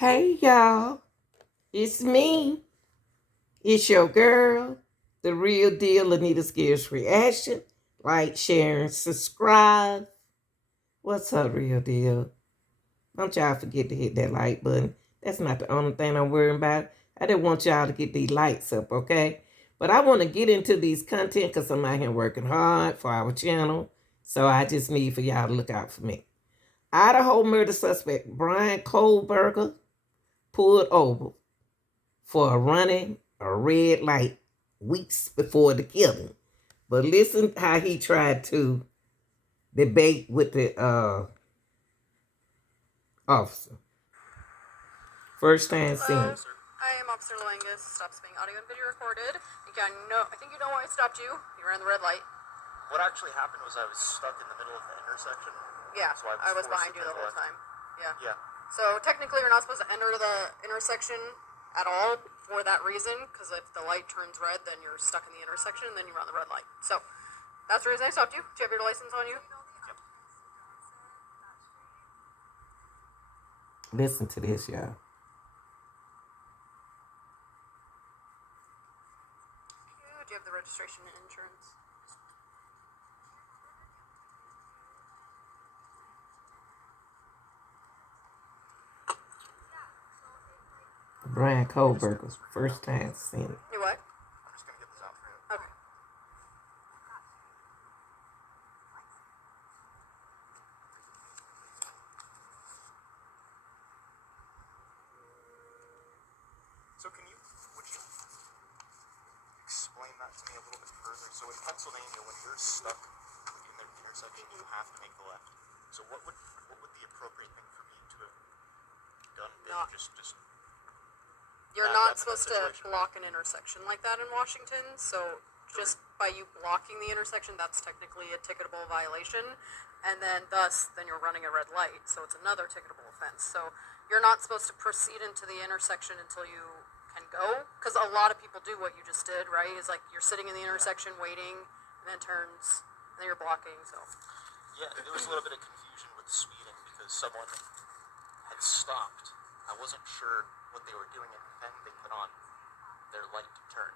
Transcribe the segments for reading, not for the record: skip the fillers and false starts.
Hey y'all, it's me. It's your girl, the real deal, Anita Scares Reaction. Like, share, and subscribe. What's up, real deal? Don't y'all forget to hit that like button. That's not the only thing I'm worrying about. I just want y'all to get these lights up, okay? But I want to get into these content because I'm out here working hard for our channel. So I just need for y'all to look out for me. Idaho murder suspect Bryan Kohberger pulled over for running a red light weeks before the killing. But listen how he tried to debate with the officer. First time seen. I am Officer Langus. Stops being audio and video recorded. I think you know why I stopped you. You ran the red light. What actually happened was I was stuck in the middle of the intersection. Yeah, so I was behind you the whole time. Yeah. So technically you're not supposed to enter the intersection at all for that reason, because if the light turns red, then you're stuck in the intersection, and then you run the red light. So that's the reason I stopped you. Do you have your license on you? Yep. Listen to this, y'all. Do you have the registration and insurance? Bryan Kohberger, first time seen it. You what? I'm just going to get this out for you. Okay. So would you explain that to me a little bit further? So in Pennsylvania, when you're stuck in the intersection, you have to make the left. So what would the appropriate thing for me to have done? Just You're not supposed to block an intersection like that in Washington, so just by you blocking the intersection, that's technically a ticketable violation, and then you're running a red light, so it's another ticketable offense. So you're not supposed to proceed into the intersection until you can go, because a lot of people do what you just did, right? It's like you're sitting in the intersection waiting, and then turns, and then you're blocking, so. Yeah, there was a little bit of confusion with speeding because someone had stopped. I wasn't sure what they were doing, and then they put on their light to turn.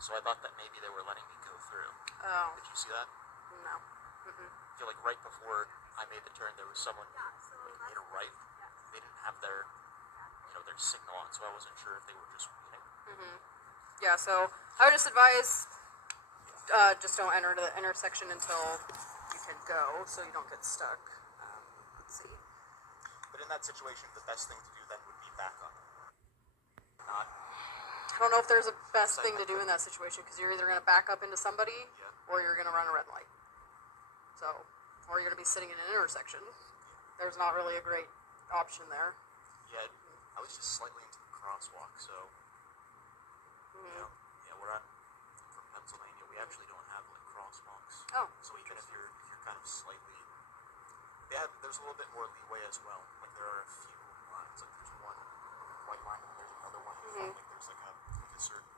So I thought that maybe they were letting me go through. Oh. Did you see that? No. I feel like right before I made the turn, there was someone who made a right. They didn't have their signal on, so I wasn't sure if they were just waiting. Yeah, so I would just advise just don't enter the intersection until you can go, so you don't get stuck. Let's see. But in that situation, the best thing to do then would be back up. Not. I don't know if there's a best thing to do in that situation, because you're either going to back up into somebody, or you're going to run a red light. So, or you're going to be sitting in an intersection. There's not really a great option there. Yeah, I was just slightly into the crosswalk, so we're from Pennsylvania. We actually don't have like crosswalks. Oh. So even if you're kind of slightly, there's a little bit more leeway as well. Like there are a few lines. Like there's one white line, and there's another one. Like there's like a certain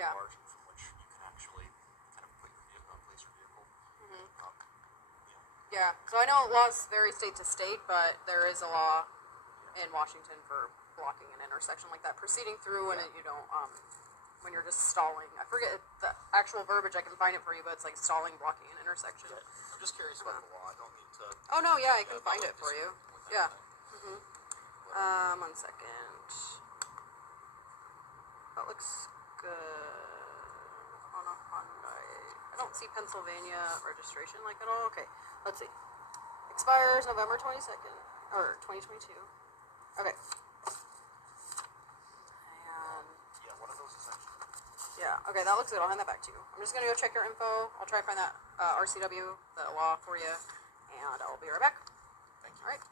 margin from which you can actually kind of put your vehicle, place your vehicle. Yeah. So I know laws vary state to state, but there is a law in Washington for blocking an intersection like that, proceeding through, and you don't when you're just stalling. I forget the actual verbiage. I can find it for you, but it's like stalling, blocking an intersection. Yeah. I'm just curious about the law. I don't need to. Oh no, yeah, I can find it for you. Yeah. 1 second. That looks good. On a Hyundai. I don't see Pennsylvania registration like at all. Okay, let's see. Expires November 22nd or 2022. Okay. Yeah, okay, that looks good. I'll hand that back to you. I'm just going to go check your info. I'll try to find that RCW, the law for you, and I'll be right back. Thank you. All right.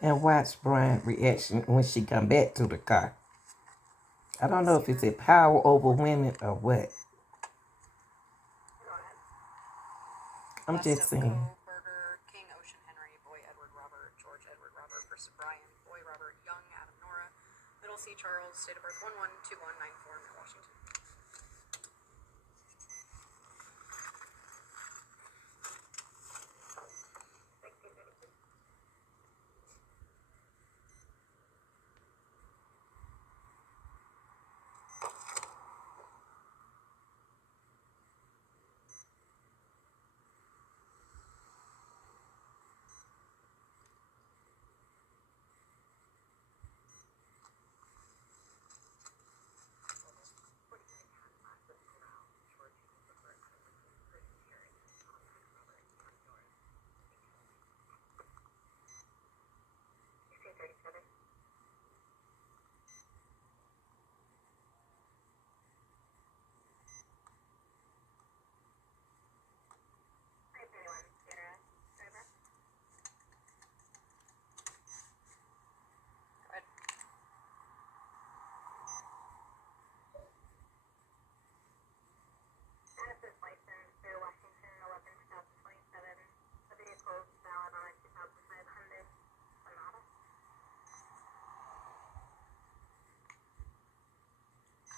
And watch Bryan's reaction when she come back to the car. I don't know if it's a power over women or what. I'm just saying. Kohberger, King, Ocean, Henry, Boy, Edward, Robert, George, Edward, Robert versus Bryan, Boy, Robert, Young, Adam, Nora, Middle C, Charles, State of birth 112194 in Washington.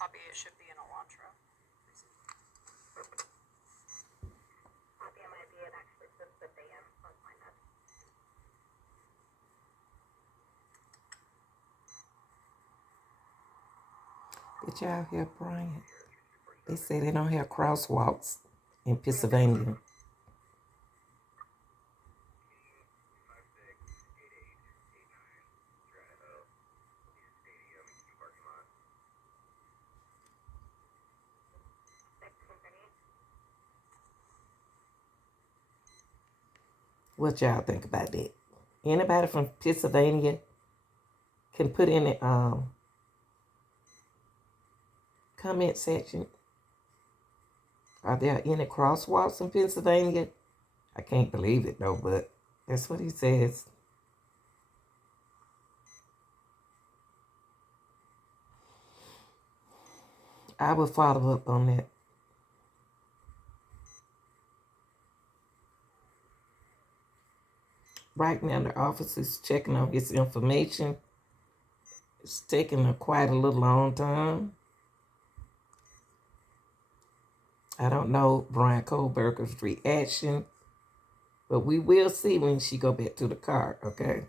copy, it should be in Elantra. Copy might be an extra system, but let's find that. Did y'all hear Bryan? They say they don't have crosswalks in Pennsylvania. What y'all think about that? Anybody from Pennsylvania can put in the comment section. Are there any crosswalks in Pennsylvania? I can't believe it though, but that's what he says. I will follow up on that. Right now, the office is checking on his information. It's taking quite a little long time. I don't know Bryan Kohberger's reaction, but we will see when she go back to the car, okay?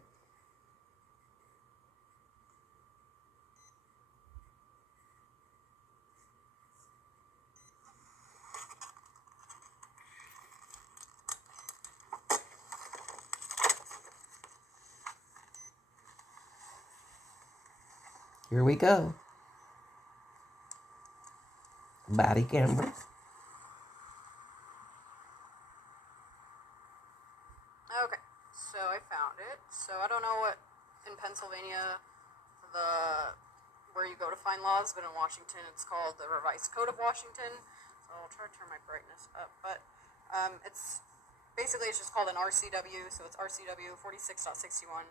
Here we go. Body camera. Okay, so I found it. So I don't know what in Pennsylvania where you go to find laws, but in Washington it's called the Revised Code of Washington. So I'll try to turn my brightness up, but it's just called an RCW. So it's RCW 46.61.202.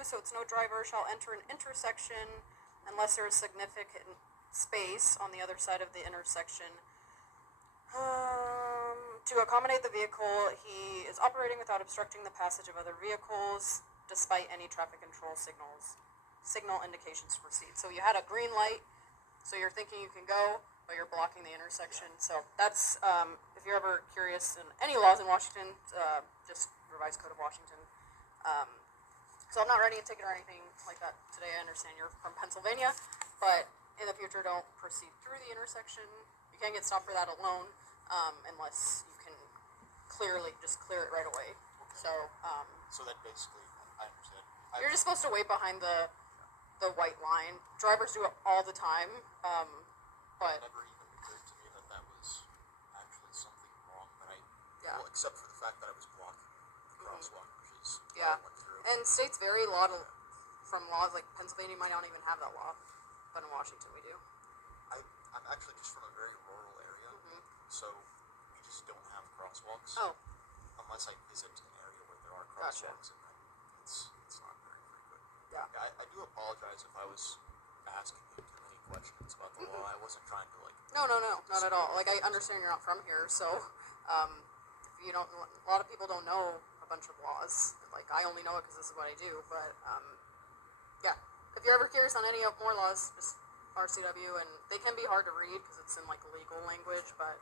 So it's no driver shall enter an intersection unless there is significant space on the other side of the intersection. To accommodate the vehicle he is operating without obstructing the passage of other vehicles, despite any traffic control signal indications to proceed. So you had a green light, so you're thinking you can go, but you're blocking the intersection. So that's, if you're ever curious in any laws in Washington, just Revised Code of Washington. So I'm not writing a ticket or anything like that today. I understand you're from Pennsylvania, but in the future, don't proceed through the intersection. You can't get stopped for that alone, unless you can clearly just clear it right away. So that basically, I understand. You're just supposed to wait behind the white line. Drivers do it all the time, but it never even occurred to me that was actually something wrong. But yeah. Well, except for the fact that I was blocking the crosswalk, which is yeah. what I went through. And states vary a lot from laws. Like Pennsylvania might not even have that law, but in Washington we do. I'm actually just from a very rural area, so we just don't have crosswalks. Oh. Unless I visit an area where there are crosswalks, and it's not very frequent. Yeah. I do apologize if I was asking you too many questions about the law. I wasn't trying to No, not at all. Like I understand you're not from here, so you don't. A lot of people don't know a bunch of laws. Like I only know it because this is what I do. But yeah, if you're ever curious on any more laws, just RCW, and they can be hard to read because it's in like legal language, but